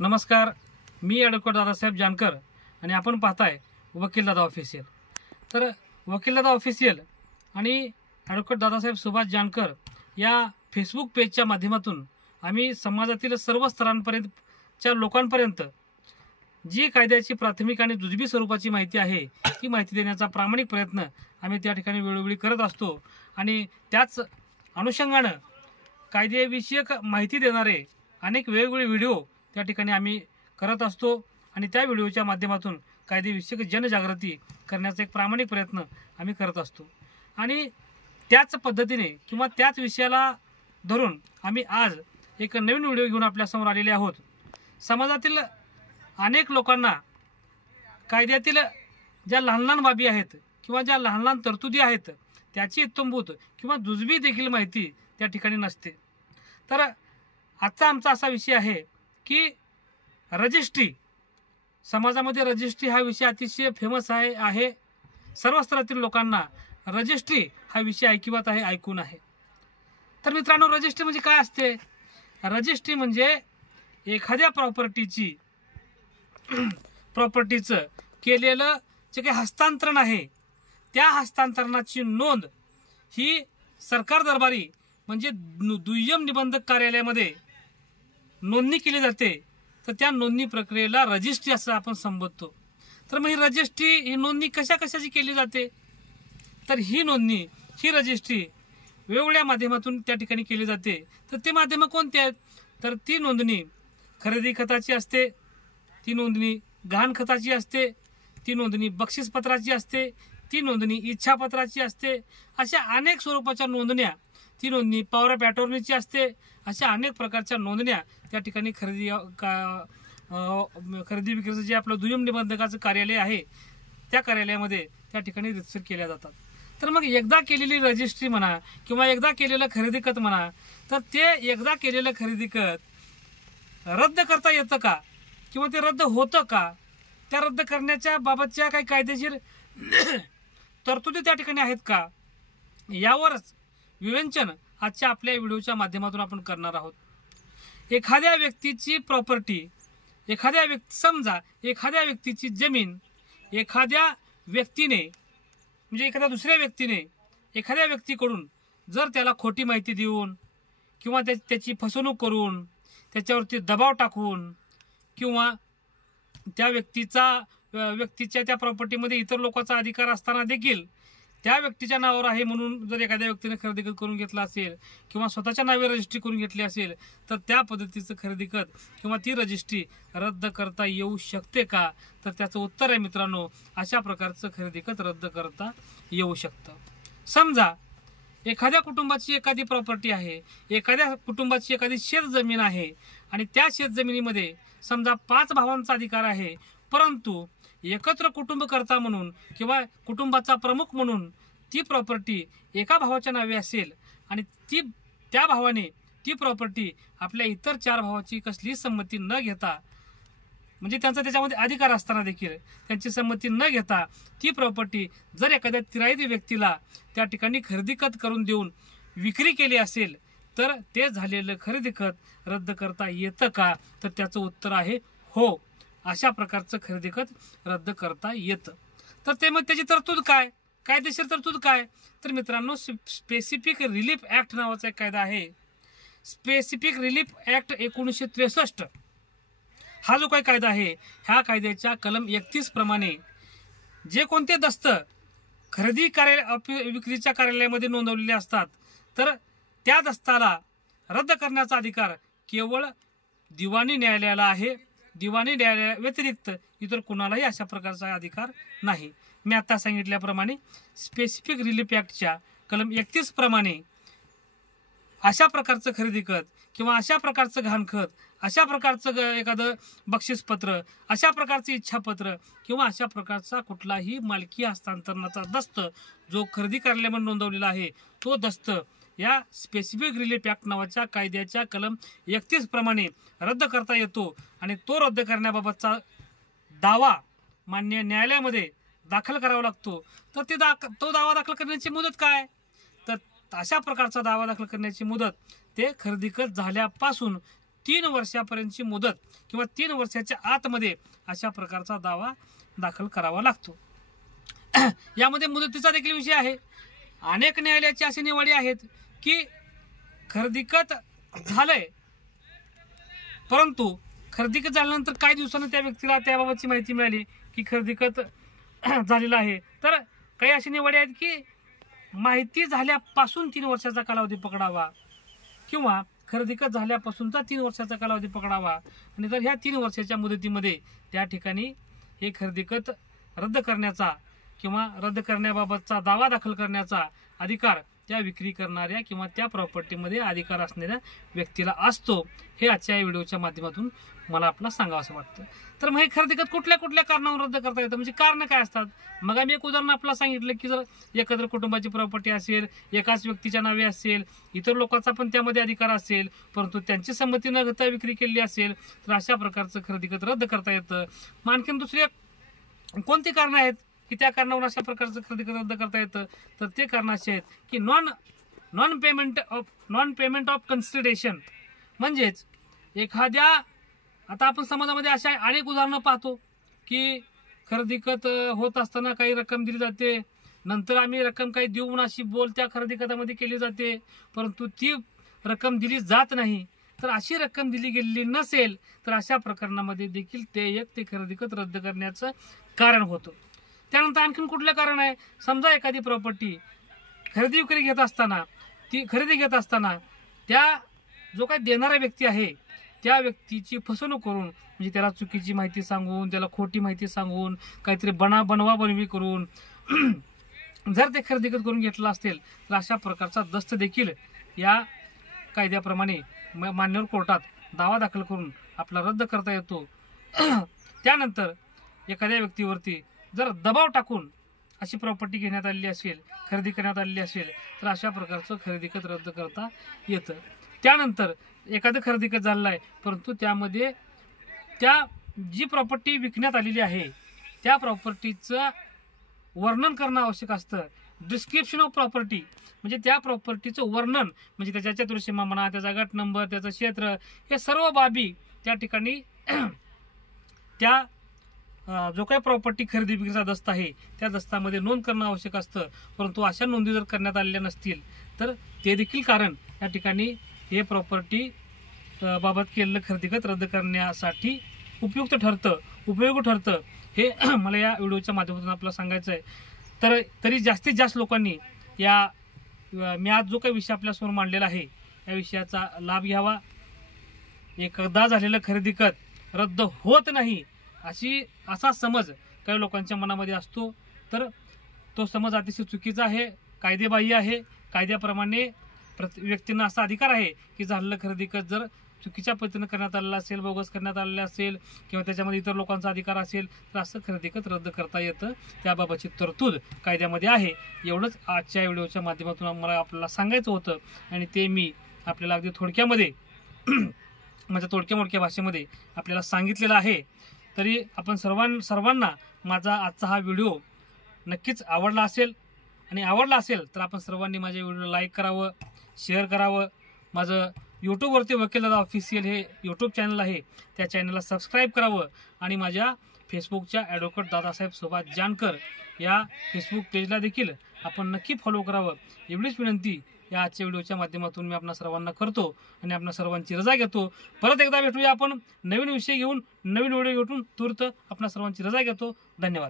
नमस्कार, मी ॲडव्होकेट दादासाहेब जानकर आणि आपण पाहताय वकील दादा ऑफिशियल। तर वकील दादा ऑफिशियल आणि ॲडव्होकेट दादासाहेब सुभाष जानकर या फेसबुक पेजच्या माध्यमातून आम्ही समाजातील सर्व स्तरांपर्यंतच्या लोकांपर्यंत जी कायद्याची प्राथमिक आणि जुजबी स्वरूपाची माहिती आहे ती माहिती देण्याचा प्रामाणिक प्रयत्न आम्ही त्या ठिकाणी वेळोवेळी करत असतो आणि त्याच अनुषंगाने कायदेविषयक माहिती देणारे अनेक वेगवेगळे व्हिडिओ त्या ठिकाणी आम्ही करत असतो आणि त्या व्हिडिओच्या माध्यमातून कायदेविषयक जनजागृती करण्याचा एक प्रामाणिक प्रयत्न आम्ही करत असतो आणि त्याच पद्धतीने किंवा त्याच विषयाला धरून आम्ही आज एक नवीन व्हिडिओ घेऊन आपल्यासमोर आलेले आहोत। समाजातील अनेक लोकांना कायद्यातील ज्या लहान लहान बाबी आहेत किंवा ज्या लहान लहान तरतुदी आहेत त्याची इत्थंभूत किंवा जुजबी देखील माहिती त्या ठिकाणी नसते। तर आजचा आमचा असा विषय आहे की रजिस्ट्री, समाजामध्ये रजिस्ट्री हा विषय अतिशय फेमस आहे। सर्व स्तरातील लोकांना रजिस्ट्री हा विषय ऐकिवात आहे, ऐकून आहे। तर मित्रांनो, रजिस्ट्री म्हणजे काय असते? रजिस्ट्री म्हणजे एखाद्या प्रॉपर्टीचं केलेलं जे काही हस्तांतरण आहे त्या हस्तांतरणाची नोंद ही सरकार दरबारी म्हणजे दुय्यम निबंधक कार्यालयामध्ये नोंदणी केली जाते। तर त्या नोंदणी प्रक्रियेला रजिस्ट्री असं आपण संबोधतो। तर मग ही रजिस्ट्री, ही नोंदणी कशाची केली जाते? तर ही नोंदणी, ही रजिस्ट्री वेगवेगळ्या माध्यमातून त्या ठिकाणी केली जाते। तर ते माध्यम कोणते आहेत? तर ती नोंदणी खरेदी खताची असते, ती नोंदणी गहाण खताची असते, ती नोंदणी बक्षीसपत्राची असते, ती नोंदणी इच्छापत्राची असते। अशा अनेक स्वरूपाच्या नोंदण्या, ती नोंदणी पॉवर ऑफ अटॉर्नीची असते। अशा अनेक प्रकारच्या नोंदण्या त्या ठिकाणी खरेदी विक्रीचं जे आपलं दुय्यम निबंधकाचं कार्यालय आहे त्या कार्यालयामध्ये त्या ठिकाणी रितसर केल्या जातात। तर मग एकदा केलेली रजिस्ट्री म्हणा किंवा एकदा केलेलं खरेदी खत म्हणा, तर ते एकदा केलेलं खरेदी खत रद्द करता येतं का किंवा ते रद्द होतं का? त्या रद्द करण्याच्या बाबतच्या काही कायदेशीर तरतुदी त्या ठिकाणी आहेत का? यावरच विवेचन आजच्या आपल्या व्हिडिओच्या माध्यमातून आपण करणार आहोत। एखाद्या व्यक्तीची प्रॉपर्टी, समजा एखाद्या व्यक्तीची जमीन एखाद्या व्यक्तीने म्हणजे एखाद्या दुसऱ्या व्यक्तीने एखाद्या व्यक्तीकडून जर त्याला खोटी माहिती देऊन किंवा त्याची फसवणूक करून, त्याच्यावरती दबाव टाकून किंवा त्या व्यक्तीच्या त्या प्रॉपर्टीमध्ये इतर लोकांचा अधिकार असताना देखील त्या व्यक्तीच्या नावावर आहे म्हणून जर एखाद्या व्यक्तीने खरेदी खत करून घेतला असेल किंवा स्वतःच्या नावे रजिस्ट्री करून घेतली असेल तर त्या पद्धतीचं खरेदी खत किंवा ती रजिस्ट्री रद्द करता येऊ शकते का? तर त्याचं उत्तर आहे मित्रांनो, अशा प्रकारचं खरेदी खत रद्द करता येऊ शकतं। समजा एखाद्या कुटुंबाची एखादी प्रॉपर्टी आहे, एखाद्या कुटुंबाची एखादी शेतजमीन आहे आणि त्या शेतजमिनीमध्ये समजा 5 भावांचा अधिकार आहे, परंतु एकत्र कुटुंब करता म्हणून किंवा कुटुंबाचा प्रमुख म्हणून ती प्रॉपर्टी एका भावाच्या नावे असेल आणि त्या भावाने ती प्रॉपर्टी आपल्या इतर 4 भावाची कसलीही संमती न घेता, म्हणजे त्यांचा त्याच्यामध्ये अधिकार असताना देखील त्यांची संमती न घेता ती प्रॉपर्टी जर एखाद्या तिराईत व्यक्तीला त्या ठिकाणी खरेदी खत करून देऊन विक्री केली असेल तर ते झालेलं खरेदी खत रद्द करता येतं का? तर त्याचं उत्तर आहे हो, अशा प्रकारचं खरेदी खत रद्द करता येतं। तर ते मग त्याची तरतूद काय, कायदेशीर तरतूद काय? तर मित्रांनो, स्पेसिफिक रिलीफ ऍक्ट नावाचा एक कायदा आहे। स्पेसिफिक रिलीफ ऍक्ट 1963 हा जो काही कायदा आहे, ह्या कायद्याच्या कलम 31 प्रमाणे जे कोणते दस्त खरेदी विक्रीच्या कार्यालयामध्ये नोंदवलेले असतात तर त्या दस्ताला रद्द करण्याचा अधिकार केवळ दिवाणी न्यायालयाला आहे। दिवाणी न्यायालया व्यतिरिक्त इतर कुणालाही अशा प्रकारचा अधिकार नाही। मी आता सांगितल्याप्रमाणे स्पेसिफिक रिलीफ ऍक्टच्या कलम 31 प्रमाणे अशा प्रकारचं खरेदी खत किंवा अशा प्रकारचं गहाण खत, अशा प्रकारचं एखादं बक्षीसपत्र, अशा प्रकारचं इच्छापत्र किंवा अशा प्रकारचा कुठलाही मालकी हस्तांतरणाचा दस्त जो खरेदी कार्यालयामध्ये नोंदवलेला आहे तो दस्त या स्पेसिफिक रिलीफ ऍक्ट नावाच्या कायद्याच्या कलम 31 प्रमाणे रद्द करता येतो आणि तो रद्द करण्याबाबतचा दावा मान्य न्यायालयामध्ये दाखल करावा लागतो। तर तो दावा दाखल करण्याची मुदत काय? तर अशा प्रकारचा दावा दाखल करण्याची मुदत ते खरेदी खत झाल्यापासून 3 वर्षापर्यंतची मुदत किंवा 3 वर्षाच्या आतमध्ये अशा प्रकारचा दावा दाखल करावा लागतो. यामध्ये मुदतीचा देखील विषय आहे. अनेक न्यायालयाचे असे निवाडे आहेत की खरेदी खत झालंय, परंतु खरेदी खत झाल्यानंतर काही दिवसांनी त्या व्यक्तीला त्याबाबतची माहिती मिळाली की खरेदी खत झालेलं आहे. तर काही असे निवाडे आहेत की माहिती झाल्यापासून 3 वर्षाचा कालावधी पकडावा किंवा खरेदी खत झाल्यापासूनचा 3 वर्षाचा कालावधी पकडावा. आणि जर ह्या 3 वर्षाच्या मुदतीमध्ये त्या ठिकाणी हे खरेदी खत रद्द करण्याचा किंवा रद्द करण्याबाबतचा दावा दाखल करण्याचा अधिकार त्या विक्री करणाऱ्या किंवा त्या प्रॉपर्टीमध्ये अधिकार असणाऱ्या व्यक्तीला असतो. हे आजच्या या व्हिडिओच्या माध्यमातून मला आपला सांगावं वाटतं. तर मग हे खरेदी खत कुठल्या कुठल्या कारणावरून रद्द करता येतं, म्हणजे कारण काय असतात. मग आम्ही एक उदाहरण आपल्याला सांगितलं की जर एकत्र कुटुंबाची प्रॉपर्टी असेल, एकाच व्यक्तीच्या नावे असेल, इतर लोकांचा पण त्यामध्ये अधिकार असेल, परंतु त्यांची संमती न घेता विक्री केली असेल, तर अशा प्रकारचं खरेदी खत रद्द करता येतं. मग आणखीन दुसरी कोणती कारणं आहेत की त्या कारणावरून अशा प्रकारचं खरेदी खत रद्द करता येतं. तर ते कारण असे आहेत की नॉन पेमेंट ऑफ कन्सिडरेशन. म्हणजेच एखाद्या, आता आपण समाजामध्ये अशा अनेक उदाहरणं पाहतो की खरेदी खत होत असताना काही रक्कम दिली जाते, नंतर आम्ही रक्कम काही देऊ म्हणून अशी बोल त्या खरेदी खतामध्ये केली जाते, परंतु ती रक्कम दिली जात नाही. तर अशी रक्कम दिली गेलेली नसेल तर अशा प्रकरणामध्ये देखील ते खरेदी खत रद्द करण्याचं कारण होतं. त्यानंतर आणखीन कुठलं कारण आहे. समजा एखादी प्रॉपर्टी खरेदी विक्री घेत असताना त्या जो काही देणारा व्यक्ती आहे त्या व्यक्तीची फसवणूक करून, म्हणजे त्याला चुकीची माहिती सांगून, त्याला खोटी माहिती सांगून, काहीतरी बनवी करून जर ते खरेदी खत करून घेतलं असेल तर अशा प्रकारचा दस्त देखील या कायद्याप्रमाणे मान्यवर कोर्टात दावा दाखल करून आपला रद्द करता येतो. त्यानंतर एखाद्या व्यक्तीवरती जर दबाव टाकून अशी प्रॉपर्टी घेण्यात आलेली असेल, खरेदी करण्यात आलेली असेल, तर अशा प्रकारचं खरेदी खत रद्द करता येतं. त्यानंतर एखादं खरेदी खत झालेलं आहे, परंतु त्यामध्ये त्या जी प्रॉपर्टी विकण्यात आलेली आहे त्या प्रॉपर्टीचं वर्णन करणं आवश्यक असतं. डिस्क्रिप्शन ऑफ प्रॉपर्टी म्हणजे त्या प्रॉपर्टीचं वर्णन, म्हणजे त्याच्या चतुर्सीमा म्हणा, त्याचा गट नंबर, त्याचं क्षेत्र, हे सर्व बाबी त्या ठिकाणी त्या जो काही प्रॉपर्टी खरेदी विक्रीचा दस्त आहे त्या दस्तामध्ये नोंद करणं आवश्यक असतं. परंतु अशा नोंदी जर करण्यात आलेल्या नसतील तर ते देखील कारण या ठिकाणी हे प्रॉपर्टी बाबत केलेलं खरेदी खत रद्द करण्यासाठी उपयोगी ठरतं. हे मला या व्हिडिओच्या माध्यमातून आपल्याला सांगायचं आहे. तरी जास्तीत जास्त लोकांनी मी आज जो काही विषय आपल्यासमोर मांडलेला आहे या विषयाचा लाभ घ्यावा. एकदा झालेलं खरेदी खत रद्द होत नाही असा समज काही लोकांच्या मनामध्ये असतो. तर तो समज अतिशय चुकीचा आहे, कायदेबाह्य आहे. कायद्याप्रमाणे व्यक्तींना असा अधिकार आहे की झालेलं खरेदी खत जर चुकीच्या पद्धतीने करण्यात आलेलं असेल, बोगस करण्यात आलेलं असेल किंवा त्याच्यामध्ये इतर लोकांचा अधिकार असेल तर असं खरेदी खत रद्द करता येतं. त्याबाबतची तरतूद कायद्यामध्ये आहे. एवढंच आजच्या व्हिडिओच्या माध्यमातून मला आपल्याला सांगायचं होतं आणि ते मी आपल्याला अगदी थोडक्यामध्ये माझ्या तोडक्या भाषेमध्ये आपल्याला सांगितलेलं आहे. तरी आपण सर्वांना माझा आजचा हा व्हिडिओ नक्कीच आवडला असेल तर आपण सर्वांनी माझ्या व्हिडिओला लाईक करावं, शेअर करावं. माझं यूट्यूबवरती वकील दादा ऑफिशियल हे यूट्यूब चॅनल आहे, त्या चॅनलला सबस्क्राईब करावं आणि माझ्या फेसबुकच्या ॲडव्होकेट दादासाहेब सुभाष जानकर या फेसबुक पेजला देखील आपण नक्की फॉलो करावं. एवढीच विनंती या आजच्या व्हिडिओच्या माध्यमातून मी आपणा सर्वांना करतो आणि आपणा सर्वांची रजा घेतो. परत एकदा भेटूया आपण नवीन विषय घेऊन, नवीन व्हिडिओ घेऊन. तूर्त आपणा सर्वांची रजा घेतो. धन्यवाद.